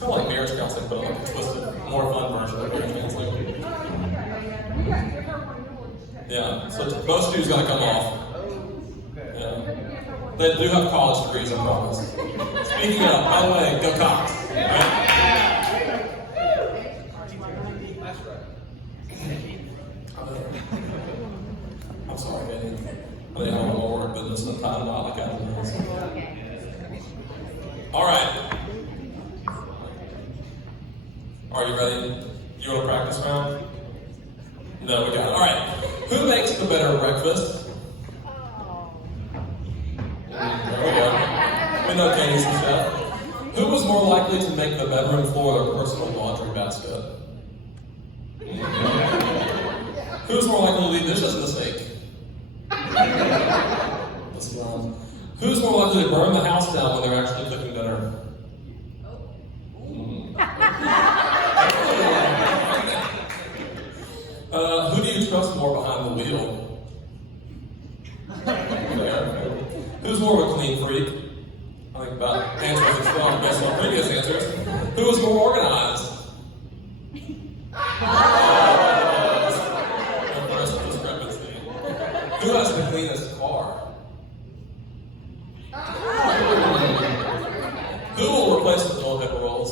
kind of like marriage counseling, but like a twisted, more fun version of marriage counseling. Yeah, so most shoes gotta come off. Yeah. They do have college degrees, I promise. Speaking of, by the way, go Cox. Right? I'm sorry, Eddie. I didn't have more work than this in the time while I got this. All right. Are you ready? You want a practice round? No, we got it. All right. Who makes the better breakfast? There we go. We know Katie's the chef. Who was more likely to make the bedroom floor their personal laundry basket? Who's more likely to leave dishes in the sink? That's fun. Who's more likely to burn the house down when they're actually cooking dinner? Who do you trust more behind the wheel? Who's more of a clean freak? I think about answers as well based on previous answers. Who is more organized? Who has the cleanest car? Who will replace the toilet paper rolls?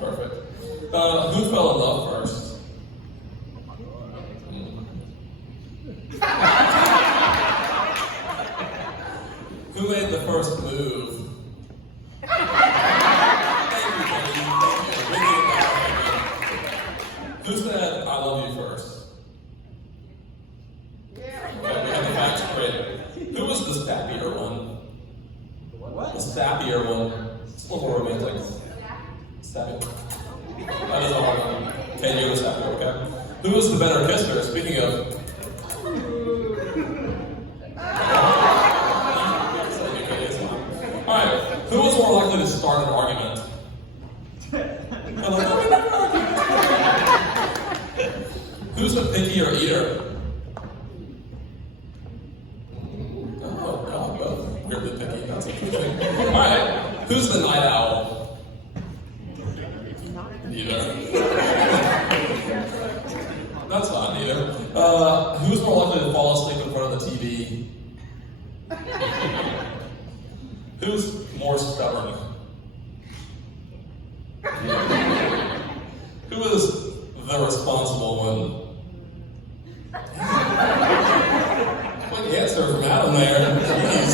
Perfect. Who fell in love first? Who made the first move? Who said, I love you first? Okay, we have the facts straight. Who was the sappier one? What? The sappier one. It's a little more romantic. Sappy. That is all I know. Okay, you're the sappier, okay? Who was the better kisser? Speaking of. Alright, who was more likely to start an argument? Who's the pickier eater? Oh god, both weirdly picky, that's interesting. Alright, who's the night owl? Neither. That's not neither. Who's more likely to fall asleep in front of the TV? Who's more stubborn? Who is the responsible one? Quick answer from Adam there. Jeez.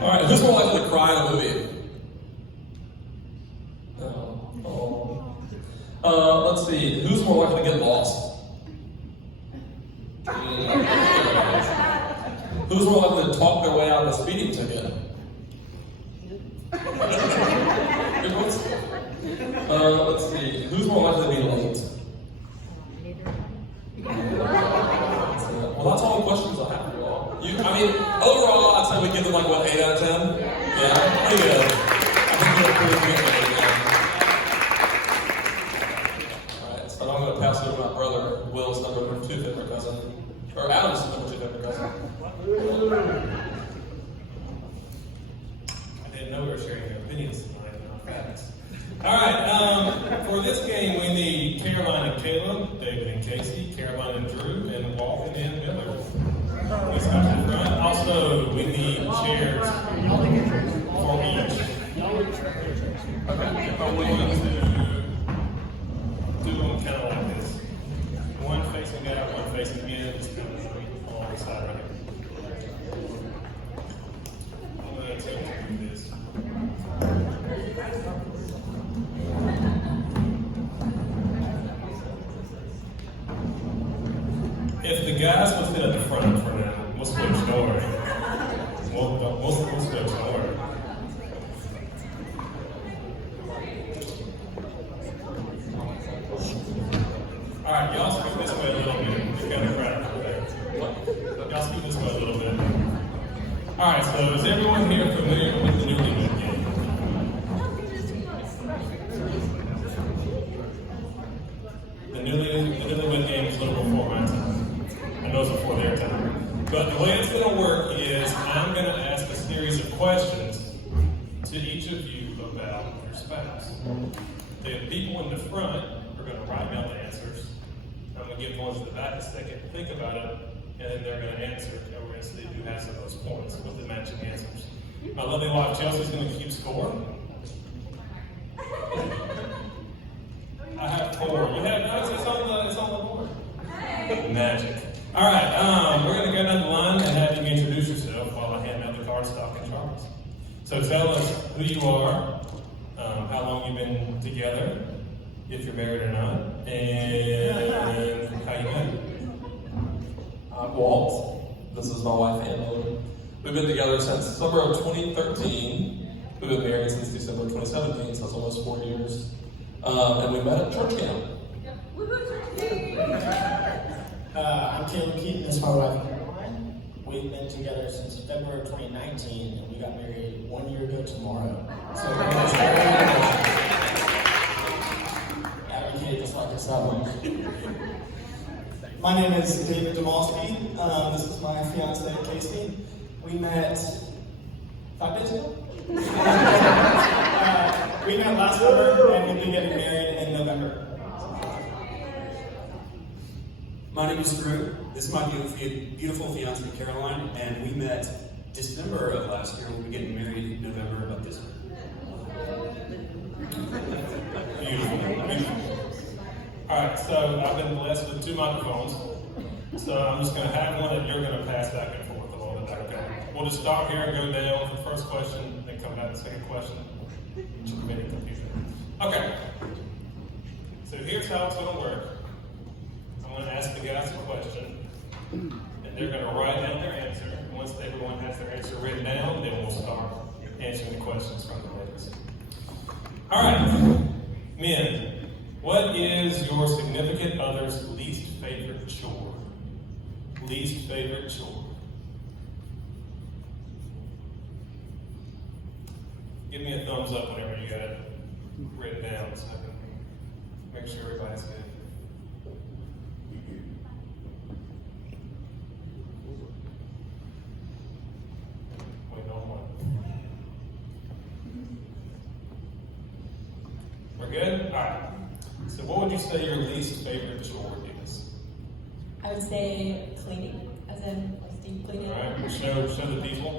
Alright, who's more likely to cry in a movie? Let's see. Who's more likely to get lost? Who's more likely to talk their way out of a speeding ticket? Let's see. Who's more likely to be late? Well, that's all the questions I have for you all. Overall, I'd say we give them like, what, 8 out of 10? Yeah, pretty good. I think we're pretty good. Alright, so I'm going to pass it over to my brother, Will's number 2 favorite cousin. Or Adam's number 2 favorite cousin. I didn't know we were sharing our opinions tonight, not facts. Alright, for this game we need Caroline and Caleb, David and Casey, Caroline and Drew, and Walton and Miller. Let's go to the front. Also, we need chairs for each. Okay, if I want to do them kind of like this. One facing out, one facing in, just kind of along the side right here. I'm going to attempt to do this. If the guys will sit at the front for now, we'll switch over. We'll switch over. Alright, y'all scoot this way a little bit. We've got a crowd over there. Y'all scoot to each of you about your spouse. The people in the front are going to write down the answers. I'm going to give the ones in the back a second to think about it, and then they're going to answer. And we're going to see who has the most points with the matching answers. My lovely wife Chelsea's going to keep score. I have 4. You have no, it's on the board. Magic. All right, we're going to go down the line and have you introduce yourself while I hand out the cardstock and charts. So tell us who you are, how long you've been together, if you're married or not, and how you been. I'm Walt. This is my wife, Anna. We've been together since summer of 2013. We've been married since December 2017, so it's almost 4 years. And we met at church camp. I'm Caleb Keaton, this is my wife Caroline. We've been together since February of 2019, and we got married 1 year ago tomorrow. So very much advocate just like this album. My name is David Demalski. This is my fiance Casey. We met 5 days ago. We met last summer, and we'll be getting married in November. My name is Drew. This is my beautiful fiance Caroline, and we met December of last year. We'll be getting married in November of this year. Beautiful. All right, so I've been blessed with 2 microphones. So I'm just going to have one that you're going to pass back and forth a little bit. Okay. We'll just start here and go down for the first question, then come back to the second question. Okay. So here's how it's going to work. I'm going to ask the guys a question, and they're going to write down their answer. And once everyone has their answer written down, then we'll start answering the questions from the ladies. All right, men, what is your significant other's least favorite chore? Least favorite chore. Give me a thumbs up whenever you got it written down so I can make sure everybody's good. Wait on one. We're good? All right. So what would you say your least favorite chore is? I would say cleaning, as in like deep cleaning. All right. Show the people.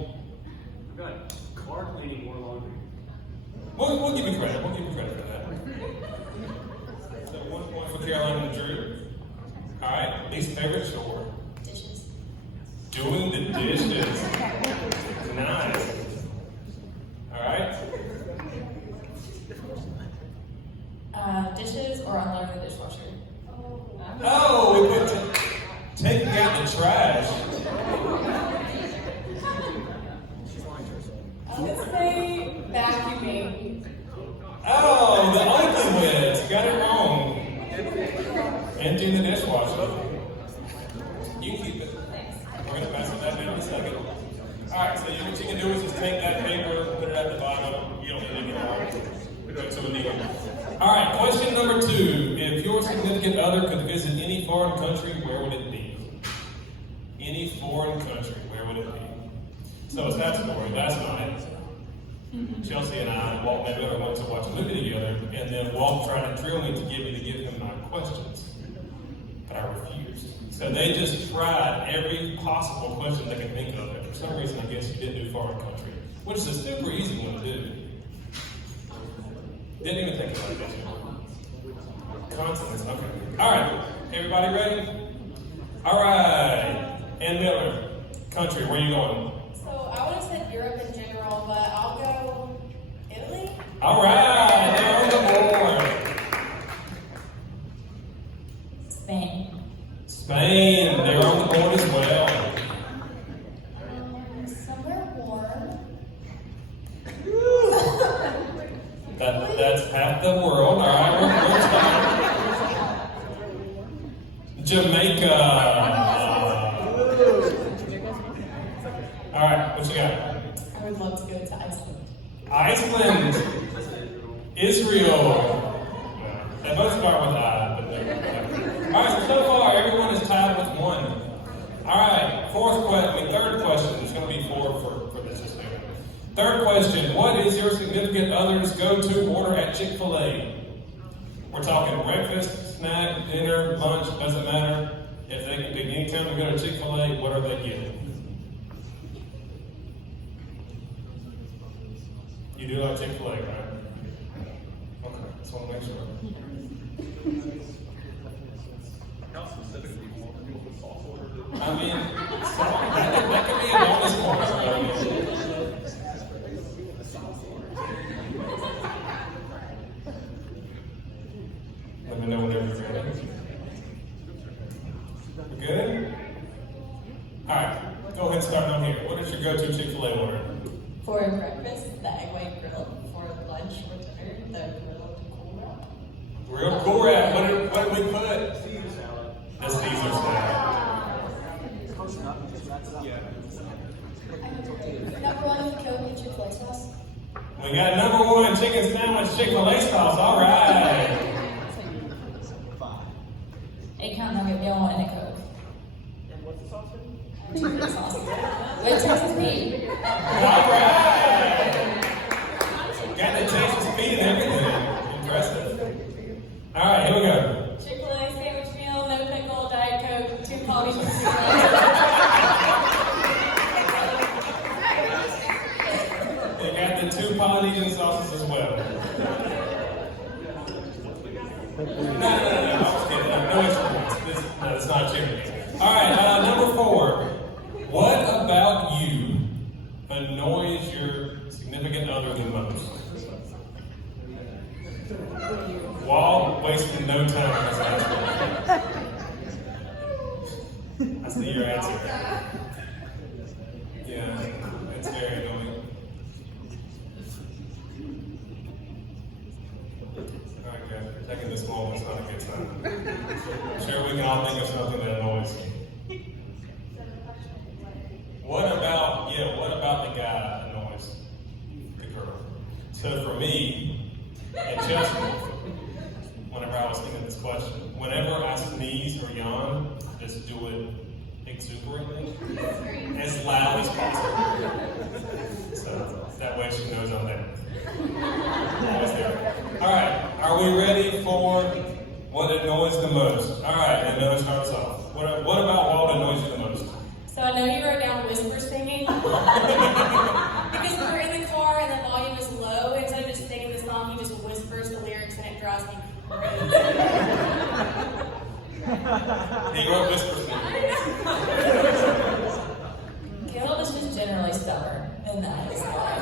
I've got car cleaning or laundry. We'll give you credit. We'll give you credit for that. So 1 point for Caroline and Drew. All right. Least favorite chore. Dishes. Doing the dishes. Nice. All right. Dishes or unloading the dishwasher. Oh, we put taking out the trash. I would say vacuuming. Oh, the ugly lids. You got it wrong. Emptying the dishwasher. You can keep it. We're going to pass it that down in a second. Alright, so what you can do is just take that paper, put it at the bottom. You don't need it anymore. We go to a new one. Alright, question number 2. If your significant other could visit any foreign country, where would it be? Any foreign country, where would it be? So it's that story. Last night, Chelsea and I, Walt and Miller went to watch a movie together, and then Walt tried to drill me to give him my questions. But I refused. So they just tried every possible question they could think of. And for some reason, I guess you didn't do foreign country, which is a super easy one to do. Didn't even think about it, did you? Consonants, okay. All right, everybody ready? All right, Ann Miller, country, where are you going? So I would have said Europe in general, but I'll go Italy. All right, they're on the board. Spain. Spain, they're on the board as well. Somewhere warm. That's half the world. All right, we're Jamaica. All right, what you got? I would love to go to Iceland. Iceland, Israel. They both start with I, but they're. All right, so far everyone is tied with 1. All right, third question. There's going to be 4 for this. Third question, what is your significant other's go-to order at Chick-fil-A? We're talking breakfast, snack, dinner, lunch, doesn't matter. If they can pick any time to go to Chick-fil-A, what are they getting? You do like Chick-fil-A, right? Okay, just want to make sure. How specific do you want to put sauce order? I mean, that could be a bonus point. Let me know whenever you're ready. We're good? Alright, go ahead and start on here. What is your go-to Chick-fil-A order? For breakfast, the egg white grill. For lunch or dinner, the grilled cool wrap. Real cool wrap. What did we put? Caesar salad. The Caesar salad. Close enough. Yeah. Number one with Coke and Chick-fil-A sauce. We got number one chicken sandwich Chick-fil-A sauce. All right. 8-count nugget meal and a Coke. And what's the sauce? Chicken sauce. With Texas meat. All right. Got the Texas meat and everything. Impressive. All right, here we go. Chick-fil-A sandwich meal, no pickle, Diet Coke, 2 qualities of They got the 2 Polynesian sauces as well. No. I'm just kidding. No extra points. No, it's not charity. All right, number 4. What about you annoys your significant other the most? Wall wasting no time on this answer. I see your answer. Yeah, it's very annoying. Alright, guys, taking this moment's not a good time. I'm sure we can all think of something that annoys you. What about the guy that annoys the girl? So for me, and Chelsea, whenever I was thinking this question, whenever I sneeze or yawn, just do it exuberantly, as loud as possible. So that way she knows I'm there. Always there. All right, are we ready for what annoys the most? All right, and Miller starts off. What about what annoys you the most? So I know you wrote down whisper singing. Because we're in the car and the volume is low, and so just singing the song, he just whispers the lyrics and it drives me crazy. He wrote whisper singing. Caleb is just generally stubborn, and that is why.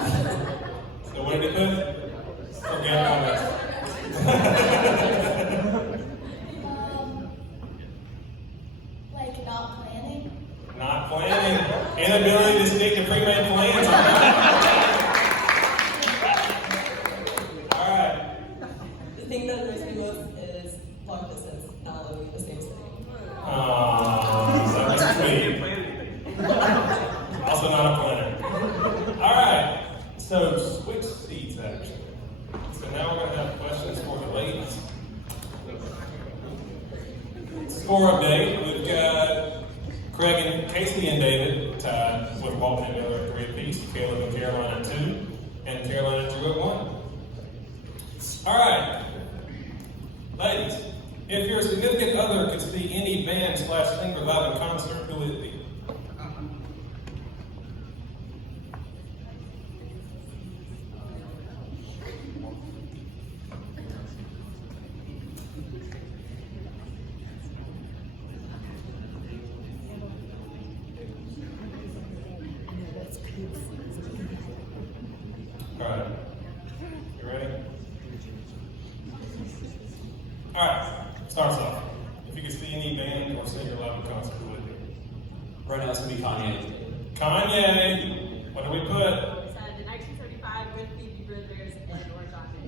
So what did he put? Forget about it. Like not planning. Not planning. Inability to stick to pre-made plans. All right. The thing that annoys me most is long distance, not living in the same city. That was sweet. Also not a planner. All right. So switch seats actually. So now we're going to have questions for the ladies. Score update. We've got Craig and Casey and David tied with Walton and Miller at 3 apiece. Caleb and Caroline at 2. And Caroline and Drew at 1. All right. Ladies, if your significant other could see any band/singer live in concert, who would it be? All right. You ready? All right. Starts off. If you could see any band or singer live in concert, who would it be? Right now it's gonna be Kanye. Kanye. What do we put? Signed in 1935 with Phoebe Bridgers and George Johnson.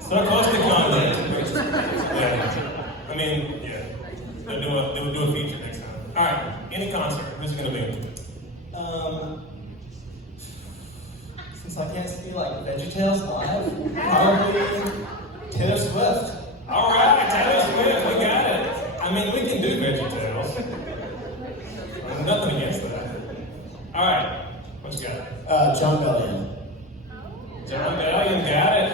So close to Kanye. Yeah. I mean, yeah. They'll do a feature next time. All right. Any concert. Who's it gonna be? Since I can't see like VeggieTales live, probably Taylor Swift. All right, Taylor Swift. We got it. I mean, we can do VeggieTales. Nothing against that. All right. What you got? John Bellion. John Bellion, got it.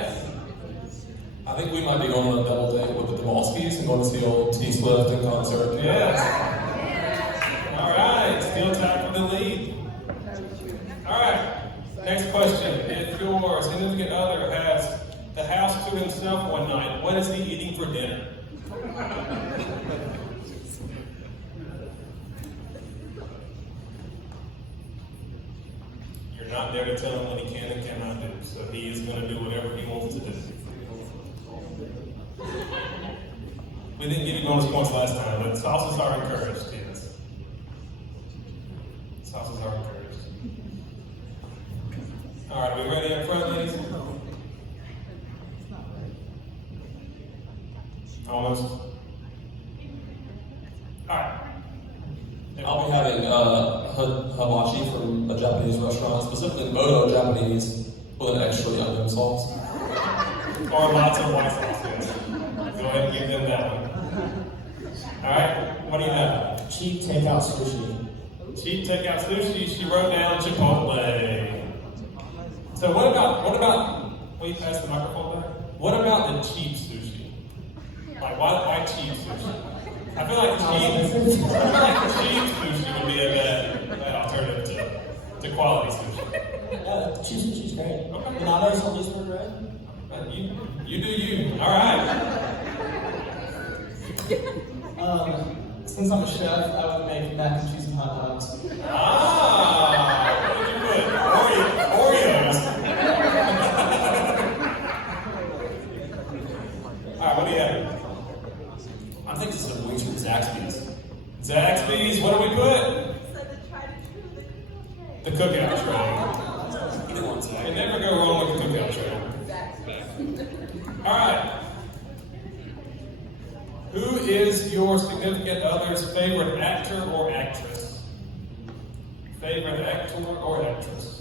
I think we might be going on a double date with the Dewalskis and going to see old T Swift in concert. Yes. All right, still tied for the lead. All right, next question. If your significant other has the house to himself one night, what is he eating for dinner? You're not there to tell him what he can and cannot do, so he is going to do whatever he wants to do. We didn't give you bonus points last time, but sauces are encouraged, kids. Sauces are encouraged. All right, are we ready up front, ladies? Almost. All right. I'll be having hibachi from a Japanese restaurant, specifically Moto Japanese, with an extra onion sauce. Or lots of white sauce, yes. Go ahead and give them that one. All right, what do you have? Cheap takeout sushi. Cheap takeout sushi. She wrote down Chipotle. So what about? Will you pass the microphone back? What about the cheap sushi? Like why cheap sushi? I feel like cheap sushi would be a bad alternative to quality sushi. Yeah, cheap sushi's great. Bananas on Leesburg, right? You do you. All right. Since I'm a chef, I would make mac and cheese and hot dogs. Ah, what did you put? Oreos. All right, what do you have? I'm thinking some wings from Zaxby's. Zaxby's. What do we put? So the try to do the cookout tray. The cookout tray. Either one's You never go wrong with the cookout tray. All right. Who is your significant other's favorite actor or actress? Favorite actor or actress?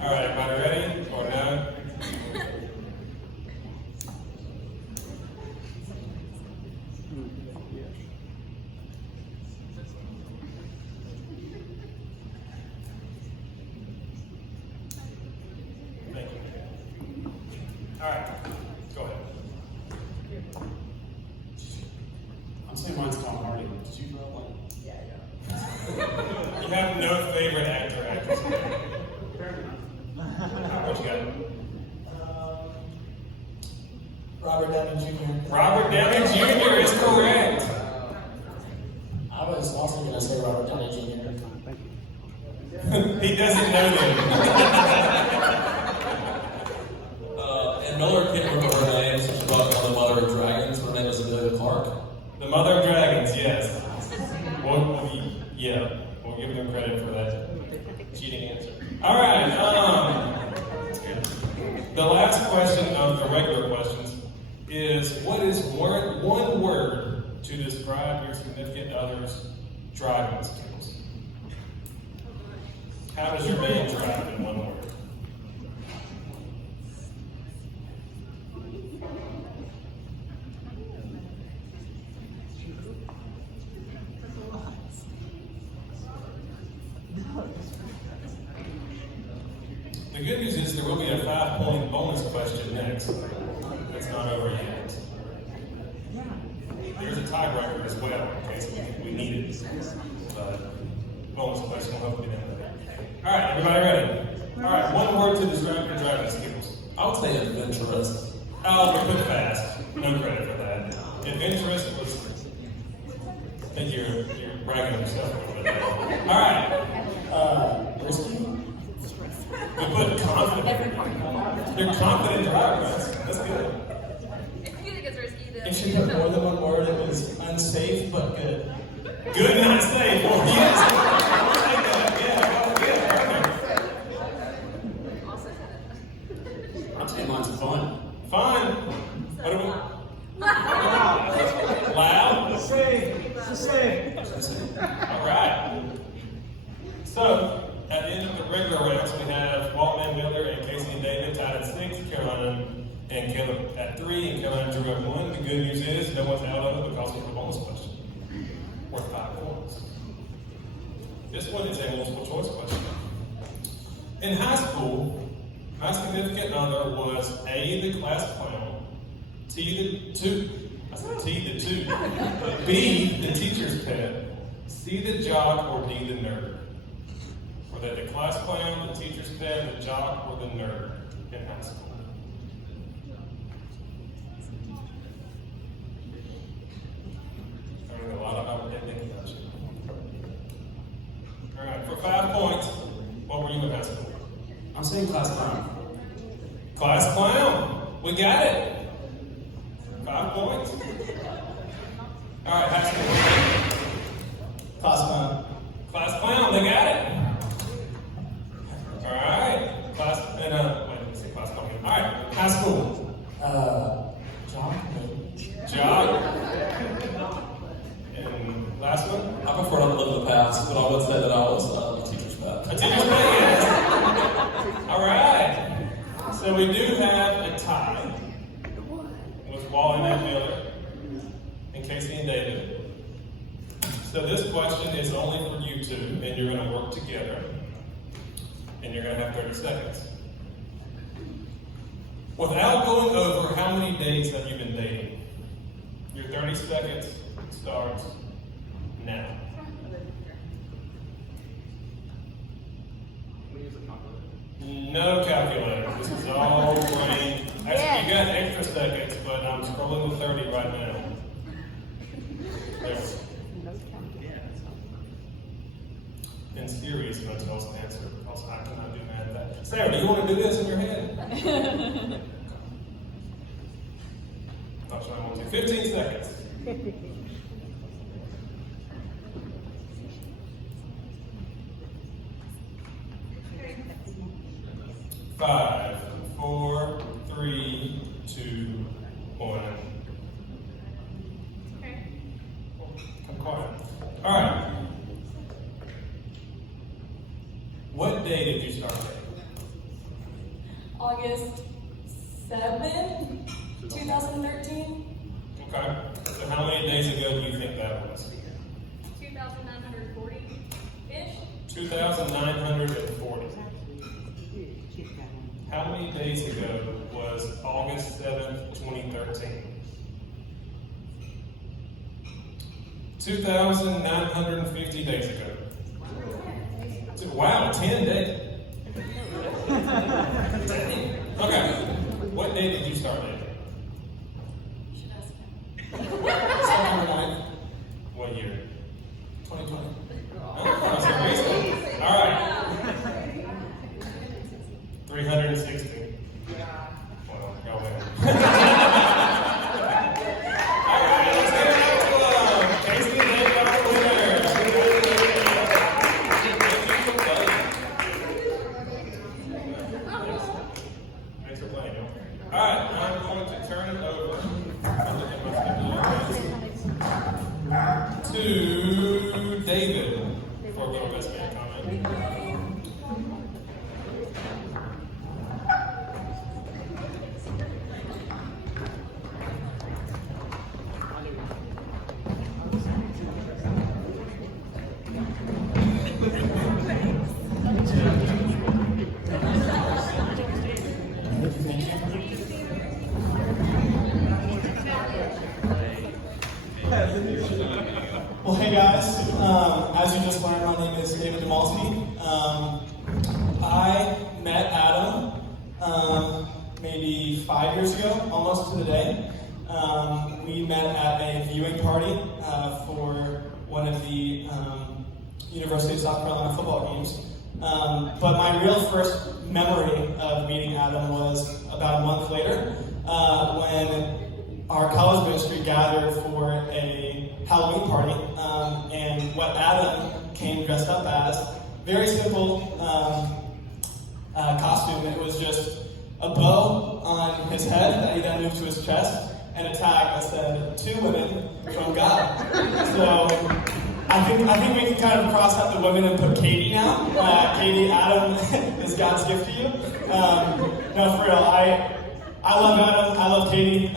All right, everybody ready or no? Thank you. All right, go ahead. I'm saying mine's Tom Hardy. Did you draw one? You have no favorite actor or actress. What you got? Robert Downey Jr. Robert Downey Jr. is correct. I was also going to say Robert Downey Jr. He doesn't know them. And Miller can't remember her name, so she brought down the Mother of Dragons. Her name is Amelia Clark. The Mother of Dragons, yes. Yeah, we'll give them credit for that cheating answer. All right. The last question of the regular questions is: what is one word to describe your significant other's driving skills? How does your man drive in one word? The good news is there will be a 5-point bonus question next. It's not over yet. There's a tiebreaker as well, in case we need it. But bonus question will hopefully be done later. All right, everybody ready? All right, one word to describe your driving skills. I would say adventurous. Oh, we put fast. No credit for that. Adventurous was. I think you're bragging on yourself a little bit. All right. Risky? We put confident. You're confident driver. That's good. If you think it's risky, then If she put more than one word, it was unsafe but good. Good, not safe. Well, yes. I like that. Yeah, perfect. I'm saying mine's fun. Fine. What do we? Loud? Safe. Safe. Okay. So, at the end of the regular rounds, we have Waltman, Miller, and Casey and David tied at 6, Carolina and Caleb at 3, and Carolina and Drew at 1. The good news is no one's out of it because of the bonus question. Worth 5 points. This one is a multiple choice question. In high school, my significant other was A, the class clown, T, the 2, B, the teacher's pet, C, the jock, or D, the nerd. Were they the class clown, the teacher's pet, the jock, or the nerd in high school? I mean, a lot of them didn't think about you. All right, for 5 points, what were you in high school? I'm saying class clown. Class clown. We got it. 5 points. All right, high school. Class clown. Class clown. They got it. All right. Class and wait, let me say class clown. All right. High school. John? Job. And last one. I prefer not to live in the past, but I would say that I was a teacher's pet. A teacher's pet, yes. All right. So we do have a tie with Wally and Miller and Casey and David. So this question is only for you two, and you're going to work together, and you're going to have 30 seconds. Without going over how many days have you been dating, your 30 seconds starts now. No calculator. This is all brain. Actually, you got extra seconds, but I'm scrolling to 30 right now. There. And Siri is going to tell us the answer because I cannot do math that. Sarah, do you want to do this in your head? Not sure I want to. 15 seconds. Five, four, three, two, one. I'm quiet. All right. What day did you start dating? August 7, 2013. Okay. So how many days ago do you think that was? 2,940-ish. 2,940. How many days ago was August 7th, 2013? 2,950 days ago. Wow, 10 days. Okay. What day did you start dating? September 9th, What year? 2020. Oh, so recent. All right. 360. Well, y'all win. All right, let's get it out. Casey and Dave are the winners. Thanks for playing, y'all. All right, I'm going to turn it over to David for a little best man comment. Well, hey guys, as you just learned, my name is David DeMalti. I met Adam maybe 5 years ago, almost to the day. We met at a viewing party for one of the University of South Carolina football games. But my real first memory of meeting Adam was about a month later when our college ministry gathered for a Halloween party, and what Adam came dressed up as, very simple costume. It was just a bow on his head that he then moved to his chest, and a tag that said, "To women from God." So I think we can kind of cross out the women and put Katie now. Katie, Adam is God's gift to you. No, for real, I love Adam, I love Katie.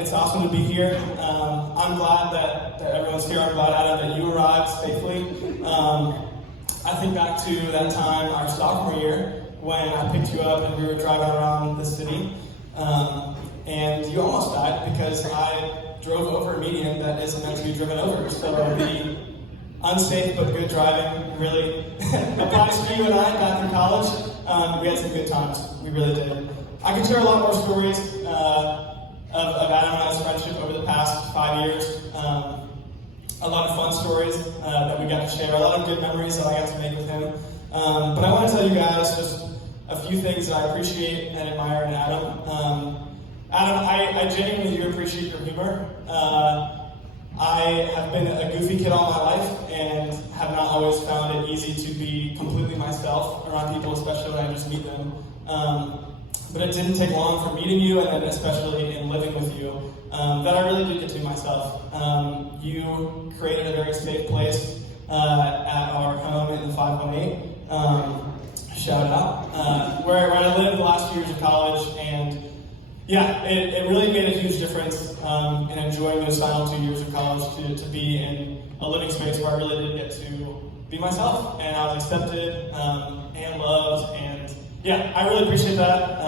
It's awesome to be here. I'm glad that everyone's here. I'm glad, Adam, that you arrived safely. I think back to that time, our sophomore year, when I picked you up and we were driving around the city. And you almost died because I drove over a median that isn't meant to be driven over. So the unsafe but good driving really applies to you and I back in college. We had some good times. We really did. I could share a lot more stories of Adam and I's friendship over the past 5 years. A lot of fun stories that we got to share. A lot of good memories that I got to make with him. But I want to tell you guys just a few things that I appreciate and admire in Adam. Adam, I genuinely do appreciate your humor. I have been a goofy kid all my life and have not always found it easy to be completely myself around people, especially when I just meet them. But it didn't take long from meeting you, and then especially in living with you, that I really did get to myself. You created a very safe place at our home in the 518. Shout out. Where I lived the last 2 years of college, and yeah, it really made a huge difference in enjoying those final 2 years of college to be in a living space where I really did get to be myself, and I was accepted and loved, and yeah, I really appreciate that,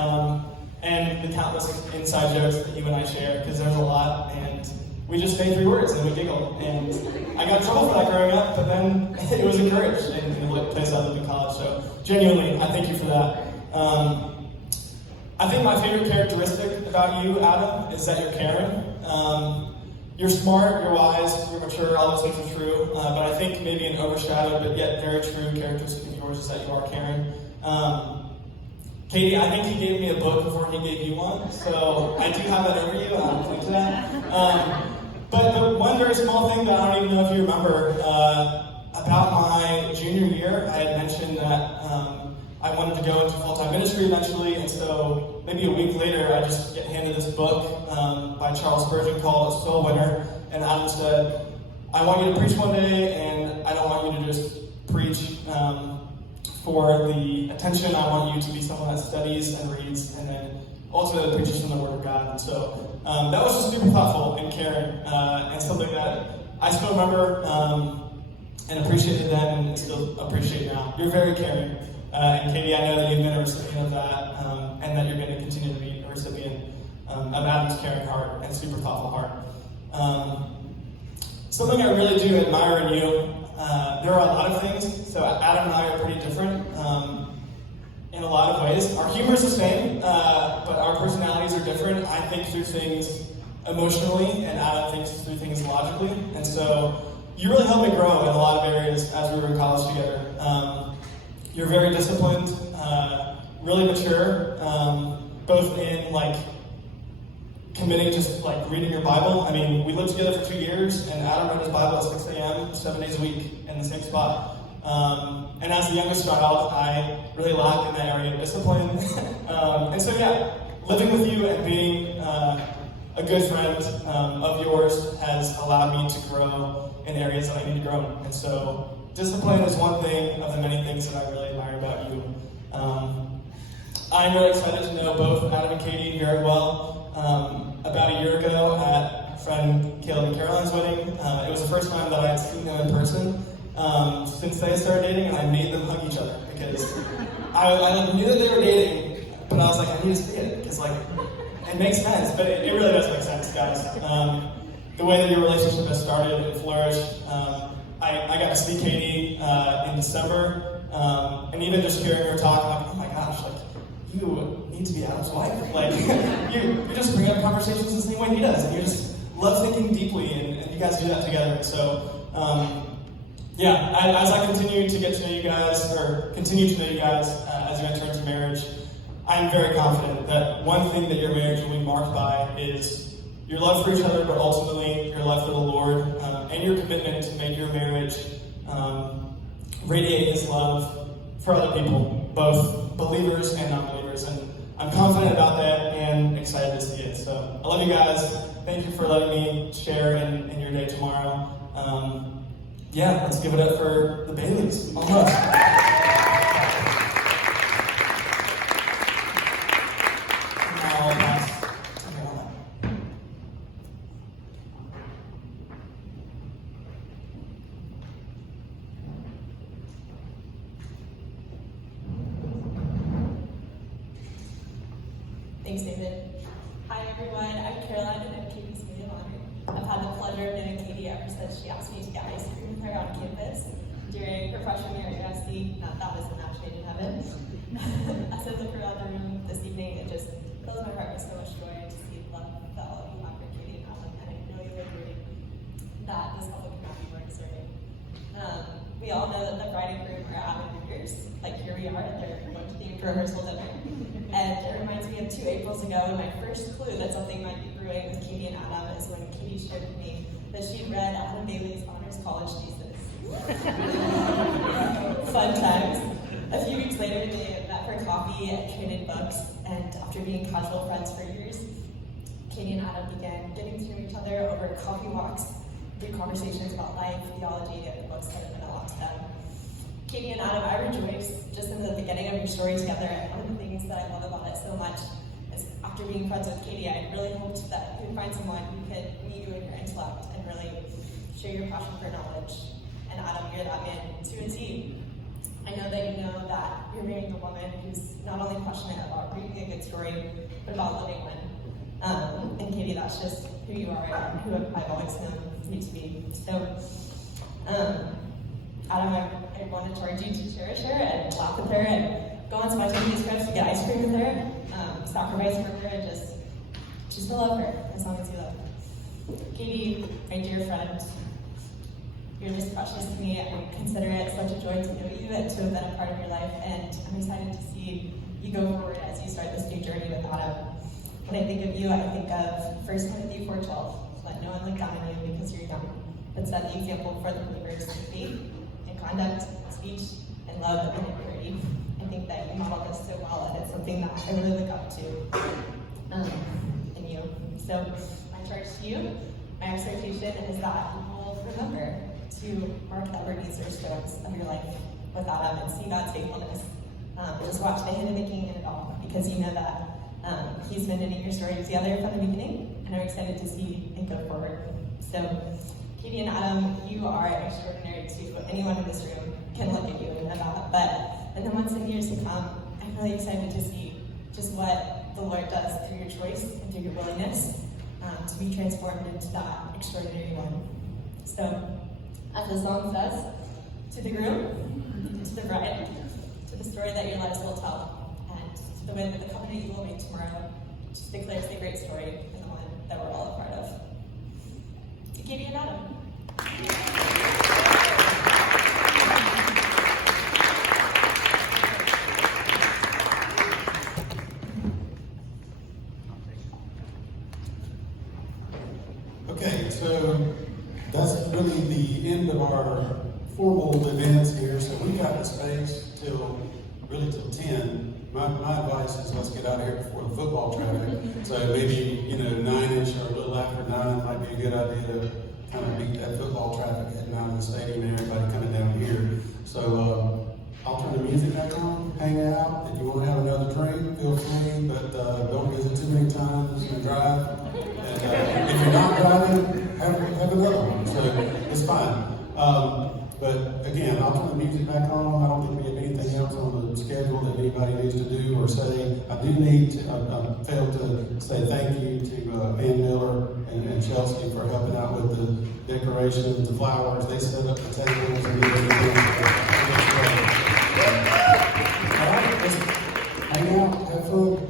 and the countless inside jokes that you and I share, because there's a lot, and we just say 3 words and we giggle, and I got in trouble for that growing up, but then it was encouraged in the place I lived in college, so genuinely, I thank you for that. I think my favorite characteristic about you, Adam, is that you're caring. You're smart, you're wise, you're mature, all those things are true, but I think maybe an overshadowed but yet very true characteristic of yours is that you are caring. Katie, I think he gave me a book before he gave you one, so I do have that over you, and I'll point to that. But the one very small thing that I don't even know if you remember, about my junior year, I had mentioned that I wanted to go into full-time ministry eventually, and so maybe a week later, I just get handed this book by Charles Spurgeon called A Soul Winner, and Adam said, I want you to preach one day, and I don't want you to just preach for the attention. I want you to be someone that studies and reads, and then ultimately preaches from the Word of God. And so that was just super thoughtful and caring, and something that I still remember and appreciated then and still appreciate now. You're very caring. And Katie, I know that you've been a recipient of that, and that you're going to continue to be a recipient of Adam's caring heart and super thoughtful heart. Something I really do admire in you, there are a lot of things, so Adam and I are pretty different in a lot of ways. Our humor is the same, but our personalities are different. I think through things emotionally, and Adam thinks through things logically, and so you really helped me grow in a lot of areas as we were in college together. You're very disciplined, really mature, both in committing to reading your Bible. I mean, we lived together for 2 years, and Adam read his Bible at 6 a.m. 7 days a week in the same spot. And as the youngest child, I really lacked in that area of discipline. And so yeah, living with you and being a good friend of yours has allowed me to grow in areas that I need to grow in. And so discipline is one thing of the many things that I really admire about you. I'm really excited to know both Adam and Katie very well. About a year ago at friend Caleb and Caroline's wedding, it was the first time that I had seen them in person since they started dating, and I made them hug each other because I knew that they were dating, but I was like, I need to see it because it makes sense, but it really does make sense, guys. The way that your relationship has started and flourished. I got to see Katie in December, and even just hearing her talk, I'm like, oh my gosh, you need to be Adam's wife. You just bring up conversations the same way he does, and you just love thinking deeply, and you guys do that together. And so, as I continue to get to know you guys, or continue to know you guys as you enter into marriage, I'm very confident that one thing that your marriage will be marked by is your love for each other, but ultimately your love for the Lord, and your commitment to make your marriage radiate His love for other people, both believers and non-believers. And I'm confident about that and excited to see it. So I love you guys. Thank you for letting me share in your day tomorrow. yeah, let's give it up for the Baileys. Almost. Now I'll pass to Noah. Thanks, David. Hi, everyone. I'm Caroline, and I'm Katie's maid of honor. I've had the pleasure of knowing Katie ever since she asked me to get ice cream with her on campus during her freshman year at USC. Now, that was a match made in heaven. As I look around the room this evening, it just fills my heart with so much joy to see the love that all of you have for Katie and Alan, and I know you'll agree that this couple cannot be more deserving. We all know that the bride and groom are avid readers. Like, here we are, they're going to the rehearsal dinner. And it reminds me of 2 Aprils ago, when my first clue that something might be brewing with Katie and Adam is when Katie shared with me that she'd read Adam Bailey's honors college thesis. Fun times. A few weeks later, they met for coffee and traded books, and after being casual friends for years, Katie and Adam began getting to know each other over coffee walks, through conversations about life, theology, and the books that have meant a lot to them. Katie and Adam, I rejoice just in the beginning of your story together, and one of the things that I love about it so much is after being friends with Katie, I really hoped that you would find someone who could meet you in your intellect and really share your passion for knowledge. And Adam, you're that man to a T. I know that you know that you're marrying a woman who's not only passionate about reading a good story, but about living one. And Katie, that's just who you are and who I've always known you to be. So, Adam, I want to charge you to cherish her and laugh with her and go on spontaneous trips to get ice cream with her, sacrifice for her, and just to love her as long as you love her. Katie, my dear friend, you're just precious to me. I consider it such a joy to know you and to have been a part of your life, and I'm excited to see you go forward as you start this new journey with Adam. When I think of you, I think of 1 Timothy 4:12. Let no one look down on you because you're young, but set the example for the believers in faith, in conduct, speech, and love, and in purity. I think that you model this so well, and it's something that I really look up to in you. So my charge to you, my expectation is that you will remember to mark the Ebenezer stones of your life with Adam and see God's faithfulness. Just watch the hand of the King in it all, because you know that He's been knitting your story together from the beginning, and I'm excited to see it go forward. So, Katie and Adam, you are extraordinary to anyone in this room can look at you and know that. But in the months and years to come, I'm really excited to see just what the Lord does through your choice and through your willingness to be transformed into that extraordinary one. So, as the song says, to the groom, to the bride, to the story that your lives will tell, and to the way that the covenant you will make tomorrow just declares the great story and the one that we're all a part of. To Katie and Adam. Okay, so that's really the end of our formal events here. So we've got the space till 10. My advice is let's get out of here before the football traffic. So maybe 9-ish or a little after 9 might be a good idea to kind of beat that football traffic heading out of the stadium and everybody coming down here. So I'll turn the music back on, hang out. If you want to have another drink, feel free, but don't visit too many times and drive. And if you're not driving, have another one. So it's fine. But again, I'll turn the music back on. I don't think we have anything else on the schedule that anybody needs to do or say. I do need to, I failed to say thank you to Ann Miller and Chelsea for helping out with the decorations, the flowers. They set up the tables and everything. All right, let's hang out, have fun.